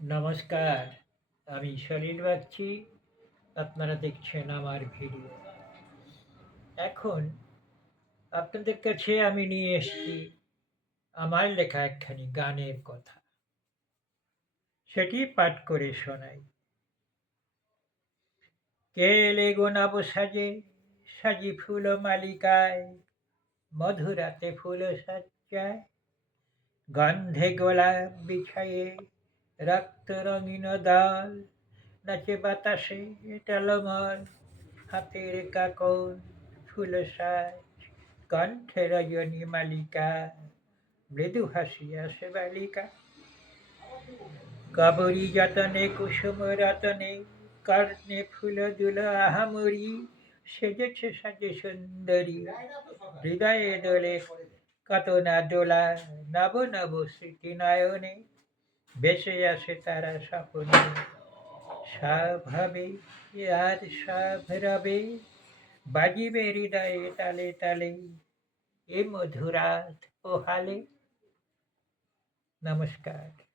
নমস্কার, আমি সলিল বাগচি। আপনারা দেখছেন আমার ভিডিও। এখন আপনাদের কাছে আমি নিয়ে এসেছি আমার লেখা একখানি গানের কথা। সেটি পাঠ করে শোনাই। কে এলে গো নব সাজে, সাজি ফুল মালিকায়, মধুরাতে ফুল সজ্জায়, গন্ধে গোলাপ বিছায়ে, রক্ত রঙিন দল, নাচে বাতাসে টলমল, হাতের কাকন ফুল সাজ, কণ্ঠে রজনী মালিকা, মৃদু হাসিয়া সে বালিকা। কবরী যতনে কুসুম রতনে, কর্ণে ফুল দুল আহামরি, সেজেছে সাজে সুন্দরী, হৃদয়ে দোলে কত না দোলা, নব নব স্মৃতি নয়নে, ভেসে আসে তারা স্বপনে, সব হবে আর সব রবে, বাজিবে হৃদয়ে তালে তালে, এ মধুরাত ও হালে। নমস্কার।